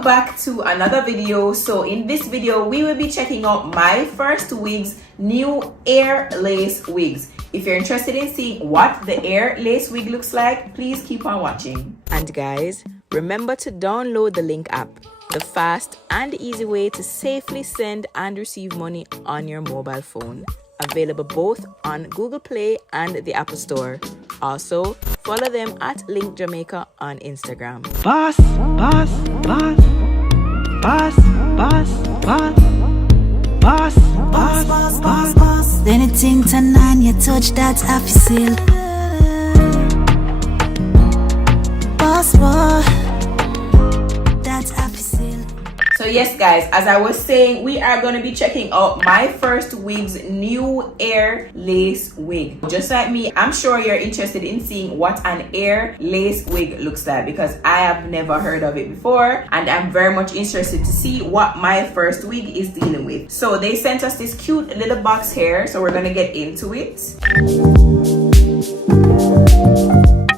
welcome back to another video. So in this video we will be checking out my first wig's new air lace wigs. If you're interested in seeing what the air lace wig looks like, please keep on watching. And guys, remember to download the Link app, the fast and easy way to safely send and receive money on your mobile phone. Available both on Google Play and the Apple Store. Also, follow them at Link Jamaica on Instagram. Boss, boss, boss, boss, boss, boss, boss, boss, boss, boss, boss. Anything turn on, you touch that off your seal. Boss, boss, that's off your seal. So yes guys, as I was saying, we are going to be checking out my first wig's new air lace wig. Just like me, I'm sure you're interested in seeing what an air lace wig looks like, because I have never heard of it before, and I'm very much interested to see what my first wig is dealing with. So they sent us this cute little box here, so we're going to get into it.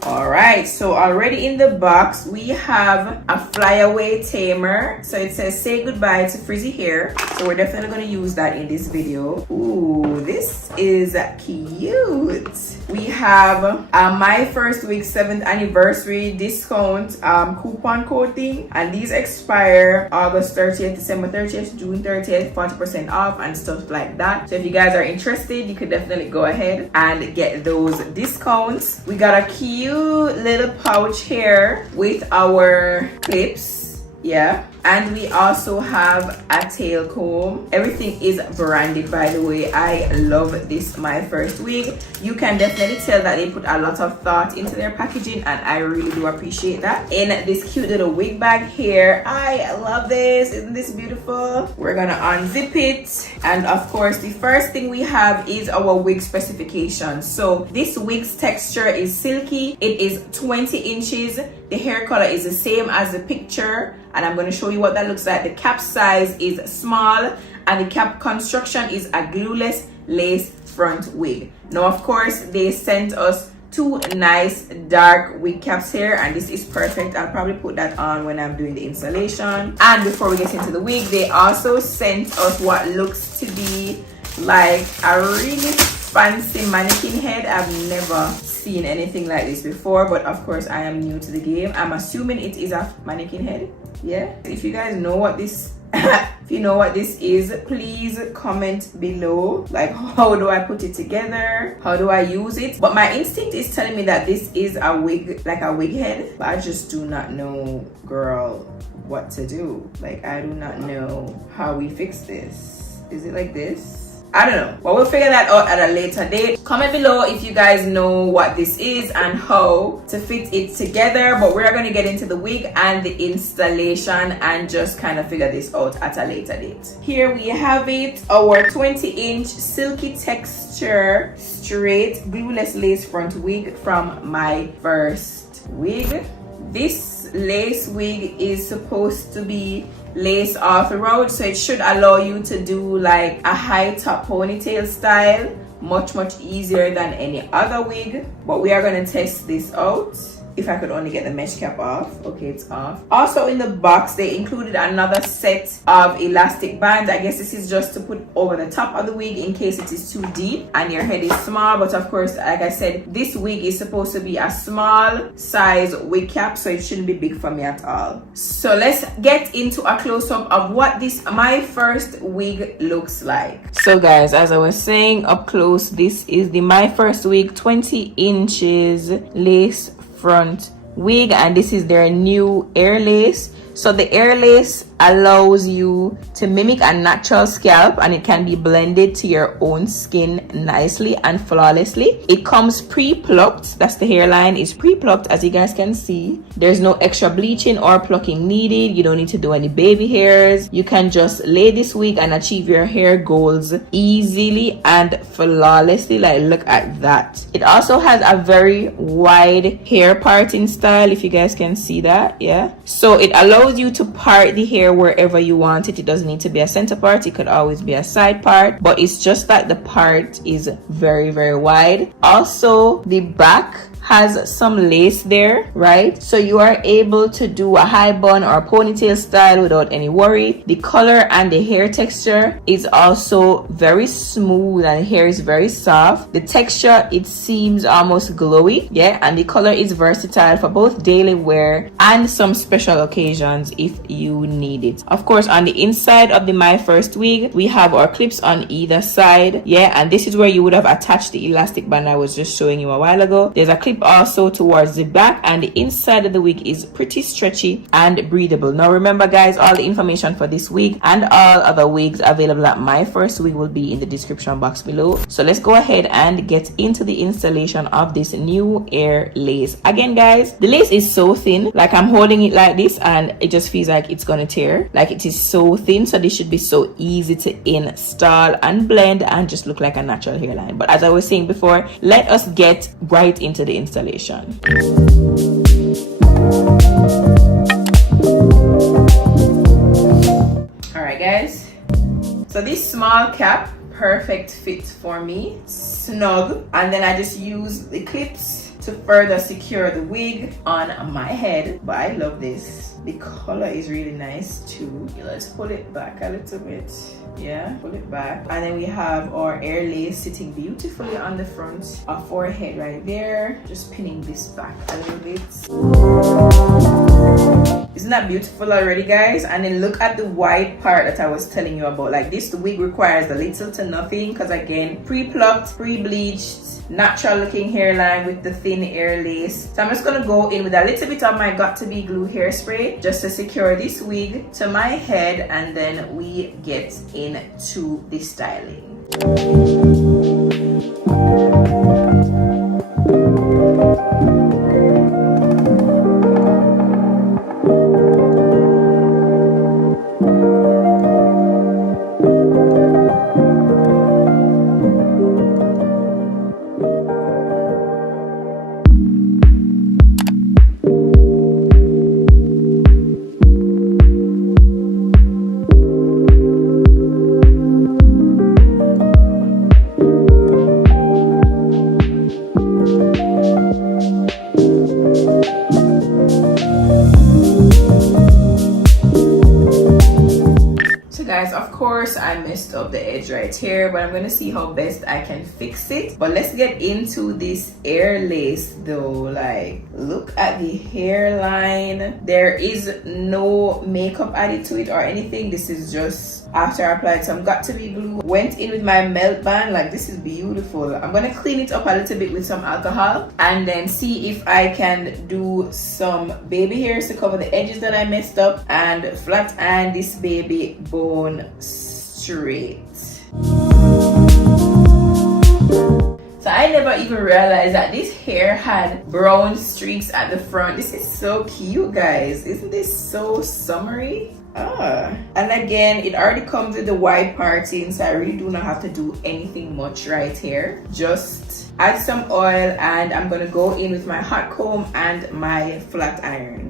Alright, so already in the box we have a flyaway tamer. So it says say goodbye to frizzy hair. So we're definitely going to use that in this video. Ooh, this is cute. We have my first wig 7th anniversary discount coupon code thing, and these expire August 30th, December 30th, June 30th, 40% off and stuff like that. So if you guys are interested, you could definitely go ahead and get those discounts. We got a cute little pouch here with our clips, yeah, and we also have a tail comb. Everything is branded, by the way. I love this my first wig. You can definitely tell that they put a lot of thought into their packaging, and I really do appreciate that. In this cute little wig bag here, I love this. Isn't this beautiful? We're gonna unzip it, and of course the first thing we have is our wig specifications. So this wig's texture is silky. It is 20 inches. The hair color is the same as the picture, and I'm going to show you what that looks like. The cap size is small, and the cap construction is a glueless lace front wig. Now of course they sent us two nice dark wig caps here, and this is perfect. I'll probably put that on when I'm doing the installation. And before we get into the wig, they also sent us what looks to be like a really fancy mannequin head. I've never seen anything like this before, but of course I am new to the game. I'm assuming it is a mannequin head. Yeah, if you guys know what this if you know what this is, please comment below. Like, how do I put it together? How do I use it? But my instinct is telling me that this is a wig, like a wig head, but I just do not know, girl, what to do. Like, I do not know how we fix this. Is it like this? I don't know, but we'll figure that out at a later date. Comment below if you guys know what this is and how to fit it together. But we're going to get into the wig and the installation and just kind of figure this out at a later date. Here we have it, our 20-inch silky texture straight glueless lace front wig from my first wig. This lace wig is supposed to be lace all throughout, so it should allow you to do like a high top ponytail style much easier than any other wig. But we are going to test this out. If I could only get the mesh cap off. Okay, it's off. Also in the box they included another set of elastic bands. I guess this is just to put over the top of the wig in case it is too deep and your head is small. But of course, like I said, this wig is supposed to be a small size wig cap, so it shouldn't be big for me at all. So let's get into a close-up of what this my first wig looks like. So guys, as I was saying up close, this is the my first wig 20 inches lace front wig, and this is their new air lace. So the air lace allows you to mimic a natural scalp, and it can be blended to your own skin nicely and flawlessly. It comes pre-plucked. That's the hairline is pre-plucked, as you guys can see. There's no extra bleaching or plucking needed. You don't need to do any baby hairs. You can just lay this wig and achieve your hair goals easily and flawlessly. Like, look at that. It also has a very wide hair parting style, if you guys can see that. Yeah, so it allows you to part the hair wherever you want it. It doesn't need to be a center part. It could always be a side part, but it's just that the part is very wide. Also, the back has some lace there, right? So you are able to do a high bun or ponytail style without any worry. The color and the hair texture is also very smooth and the hair is very soft. The texture, it seems almost glowy, yeah, and the color is versatile for both daily wear and some special occasions if you need it. Of course, on the inside of the My First wig, we have our clips on either side, yeah, and this is where you would have attached the elastic band I was just showing you a while ago. There's a clip also towards the back, and the inside of the wig is pretty stretchy and breathable. Now remember guys, all the information for this wig and all other wigs available at My First Wig will be in the description box below. So let's go ahead and get into the installation of this new air lace. Again guys, the lace is so thin, like I'm holding it like this and it just feels like it's gonna tear. Like it is so thin, so this should be so easy to install and blend and just look like a natural hairline. But as I was saying before, let us get right into the installation. Alright guys, so this small cap, perfect fit for me, snug, and then I just use the clips to further secure the wig on my head. But I love this. The color is really nice too. Let's pull it back a little bit. Yeah, pull it back. And then we have our air lace sitting beautifully on the front of our head right there. Just pinning this back a little bit. Isn't that beautiful already guys? And then look at the white part that I was telling you about. Like this, the wig requires a little to nothing because again, pre-plucked, pre-bleached, natural looking hairline with the thin air lace. So I'm just gonna go in with a little bit of my Got2b glue hairspray just to secure this wig to my head, and then we get into the styling. I messed up the edge right here, but I'm gonna see how best I can fix it. But let's get into this air lace though. Like, look at the hairline. There is no makeup added to it or anything. This is just after I applied some Got2b glue, went in with my melt band. Like, this is beautiful. I'm gonna clean it up a little bit with some alcohol and then see if I can do some baby hairs to cover the edges that I messed up and flat iron this baby bone straight. So I never even realized that this hair had brown streaks at the front. This is so cute guys. Isn't this so summery? And again, it already comes with the white parting, so I really do not have to do anything much right here. Just add some oil and I'm gonna go in with my hot comb and my flat iron.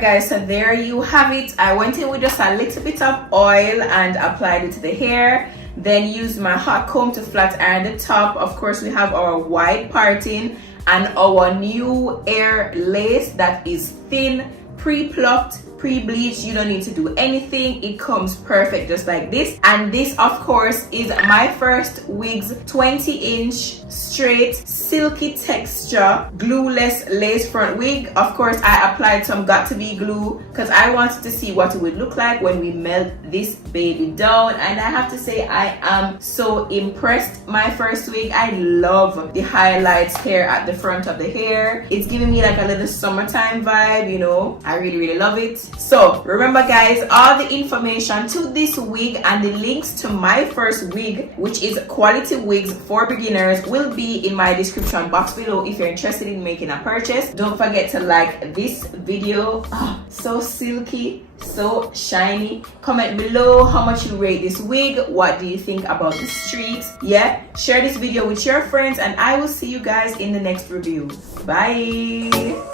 Guys, so there you have it. I went in with just a little bit of oil and applied it to the hair, then used my hot comb to flat iron the top. Of course, we have our white parting and our new air lace that is thin, pre-plucked, pre-bleach. You don't need to do anything. It comes perfect just like this. And this, of course, is my first wigs 20-inch straight silky texture glueless lace front wig. Of course, I applied some got2b glue because I wanted to see what it would look like when we melt this baby down, and I have to say I am so impressed. My first wig, I love the highlights here at the front of the hair. It's giving me like a little summertime vibe, you know. I really love it. So remember guys, all the information to this wig and the links to my first wig, which is Quality Wigs for Beginners, will be in my description box below if you're interested in making a purchase. Don't forget to like this video. Oh, so silky, so shiny. Comment below how much you rate this wig. What do you think about the streaks? Yeah, share this video with your friends, and I will see you guys in the next review. Bye.